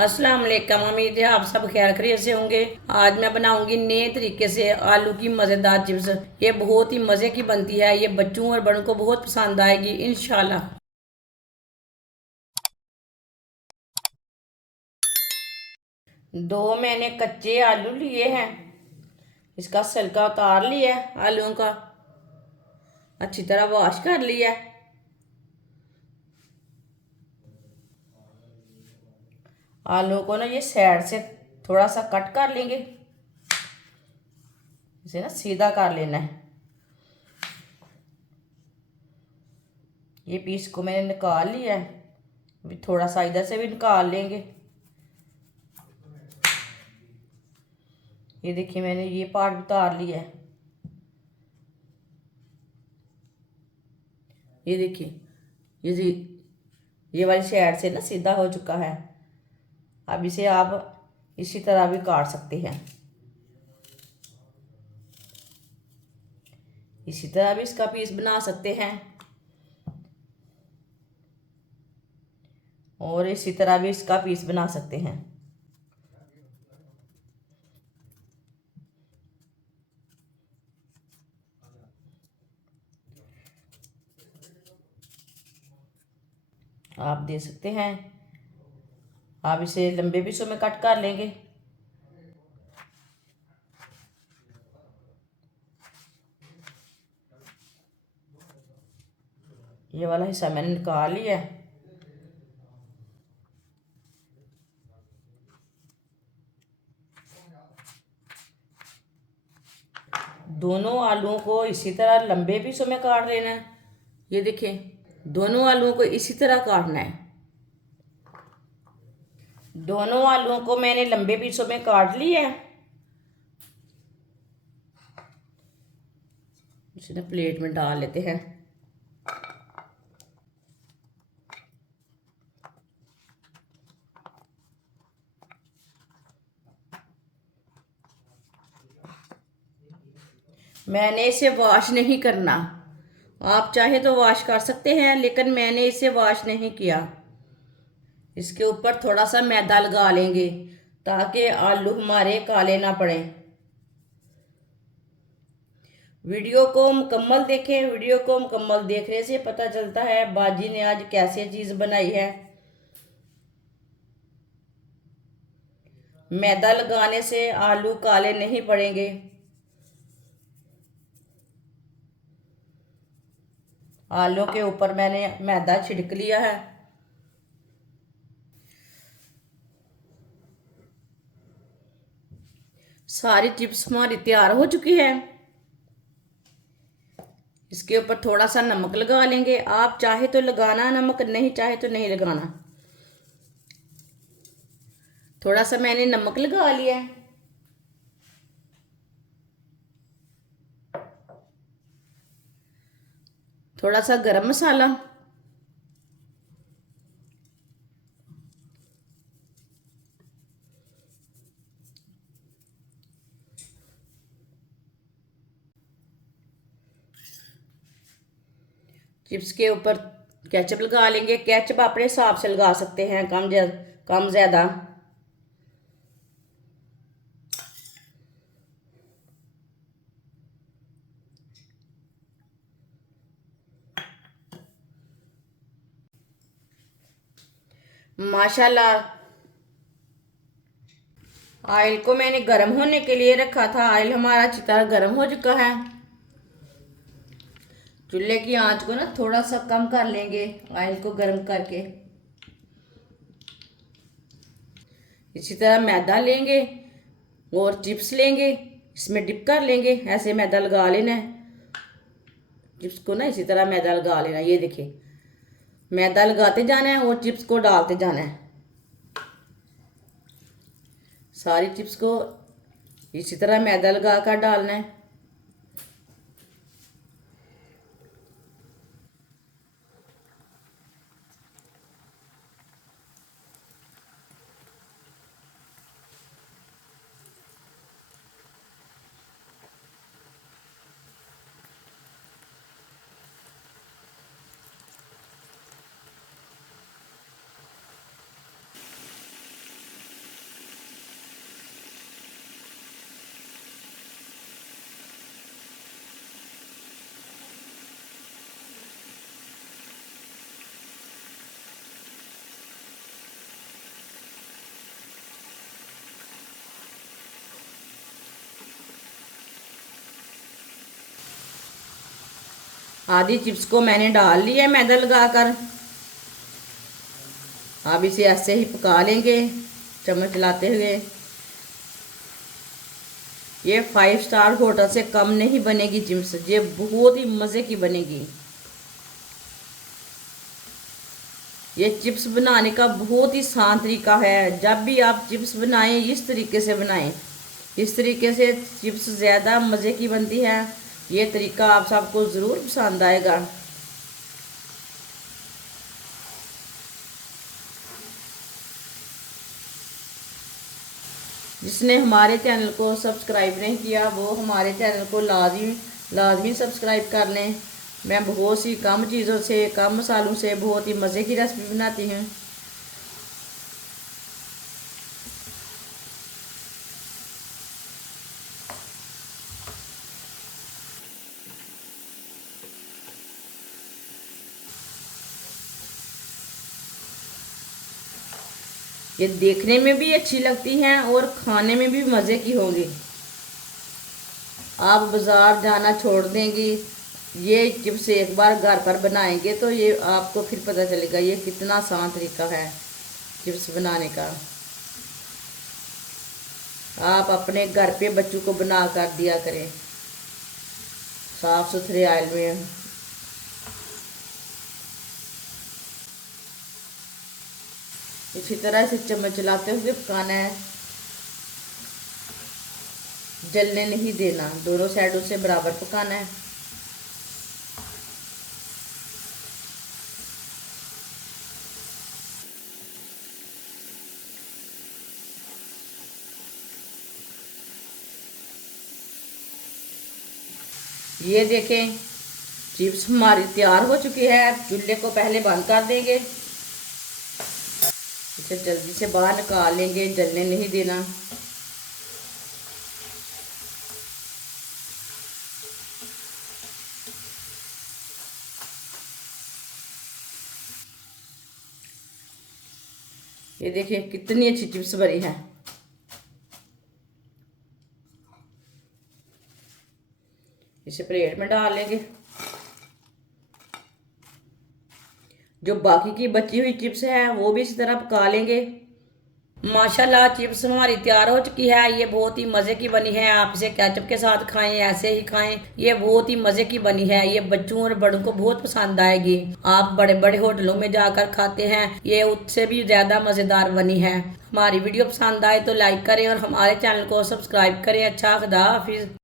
अस्सलाम वालेकुम। उम्मीद है आप सब खैर खैरियत से होंगे। आज मैं बनाऊंगी नए तरीके से आलू की मज़ेदार चिप्स। ये बहुत ही मज़े की बनती है। ये बच्चों और बड़ों को बहुत पसंद आएगी इंशाल्लाह। दो मैंने कच्चे आलू लिए हैं। इसका छिलका उतार लिया है आलूओं का। अच्छी तरह वॉश कर लिया है। आलू को ना ये साइड से थोड़ा सा कट कर लेंगे। इसे ना सीधा कर लेना है। ये पीस को मैंने निकाल लिया है। अभी थोड़ा सा इधर से भी निकाल लेंगे। ये देखिए मैंने ये पार्ट उतार लिया है। ये देखिए ये वाली साइड से ना सीधा हो चुका है। अब इसे आप इसी तरह भी काट सकते हैं। इसी तरह भी इसका पीस बना सकते हैं और इसी तरह भी इसका पीस बना सकते हैं। आप दे सकते हैं। आप इसे लंबे पीसों में कट कर लेंगे। ये वाला हिस्सा मैंने निकाल लिया है। दोनों आलूओं को इसी तरह लंबे पीसों में काट लेना है। ये देखिए दोनों आलूओं को इसी तरह काटना है। दोनों आलूओं को मैंने लंबे पीसों में काट लिया है। इसे ना प्लेट में डाल लेते हैं। मैंने इसे वॉश नहीं करना। आप चाहे तो वॉश कर सकते हैं, लेकिन मैंने इसे वॉश नहीं किया। इसके ऊपर थोड़ा सा मैदा लगा लेंगे ताकि आलू हमारे काले ना पड़े। वीडियो को मुकम्मल देखें। वीडियो को मुकम्मल देखने से पता चलता है बाजी ने आज कैसे चीज़ बनाई है। मैदा लगाने से आलू काले नहीं पड़ेंगे। आलू के ऊपर मैंने मैदा छिड़क लिया है। सारी चिप्स हमारी तैयार हो चुकी है। इसके ऊपर थोड़ा सा नमक लगा लेंगे। आप चाहे तो लगाना नमक, नहीं चाहे तो नहीं लगाना। थोड़ा सा मैंने नमक लगा लिया है। थोड़ा सा गरम मसाला। चिप्स के ऊपर केचप लगा लेंगे। केचप अपने हिसाब से लगा सकते हैं, कम ज़्यादा। माशाल्लाह ऑयल को मैंने गर्म होने के लिए रखा था। ऑयल हमारा अच्छी तरह गर्म हो चुका है। चूल्हे की आंच को ना थोड़ा सा कम कर लेंगे ऑयल को गर्म करके। इसी तरह मैदा लेंगे और चिप्स लेंगे, इसमें डिप कर लेंगे। ऐसे मैदा लगा लेना है। चिप्स को ना इसी तरह मैदा लगा लेना। ये देखिए मैदा लगाते जाना है और चिप्स को डालते जाना है। सारी चिप्स को इसी तरह मैदा लगा कर डालना है। आधी चिप्स को मैंने डाल लिया है मैदा लगाकर। अब इसे ऐसे ही पका लेंगे चम्मच चलाते हुए। ये 5 स्टार होटल से कम नहीं बनेगी चिप्स, ये बहुत ही मज़े की बनेगी। ये चिप्स बनाने का बहुत ही आसान तरीका है। जब भी आप चिप्स बनाएं इस तरीके से बनाएं, इस तरीके से चिप्स ज़्यादा मज़े की बनती है। ये तरीका आप सबको ज़रूर पसंद आएगा। जिसने हमारे चैनल को सब्सक्राइब नहीं किया वो हमारे चैनल को लाजमी सब्सक्राइब कर लें। मैं बहुत सी कम चीज़ों से, कम मसालों से बहुत ही मज़े की रेसिपी बनाती हूँ। ये देखने में भी अच्छी लगती हैं और खाने में भी मज़े की होंगी। आप बाज़ार जाना छोड़ देंगी, ये चिप्स एक बार घर पर बनाएंगे तो ये आपको फिर पता चलेगा ये कितना आसान तरीका है चिप्स बनाने का। आप अपने घर पे बच्चों को बना कर दिया करें साफ़ सुथरे ऑयल में। इसी तरह से चम्मच चलाते हुए पकाना है, जलने नहीं देना, दोनों साइडों से बराबर पकाना है। ये देखें चिप्स हमारी तैयार हो चुकी है। चूल्हे को पहले बंद कर देंगे, इसे जल्दी से बाहर निकाल लेंगे, जलने नहीं देना। ये देखिए कितनी अच्छी चिप्स बनी है। इसे प्लेट में डाल लेंगे। जो बाकी की बची हुई चिप्स है वो भी इसी तरह पका लेंगे। माशाल्लाह चिप्स हमारी तैयार हो चुकी है। ये बहुत ही मज़े की बनी है। आप इसे केचप के साथ खाएं, ऐसे ही खाएं, ये बहुत ही मज़े की बनी है। ये बच्चों और बड़ों को बहुत पसंद आएगी। आप बड़े बड़े होटलों में जाकर खाते हैं, ये उससे भी ज़्यादा मज़ेदार बनी है। हमारी वीडियो पसंद आए तो लाइक करें और हमारे चैनल को सब्सक्राइब करें। अच्छा, खुदा हाफिज़।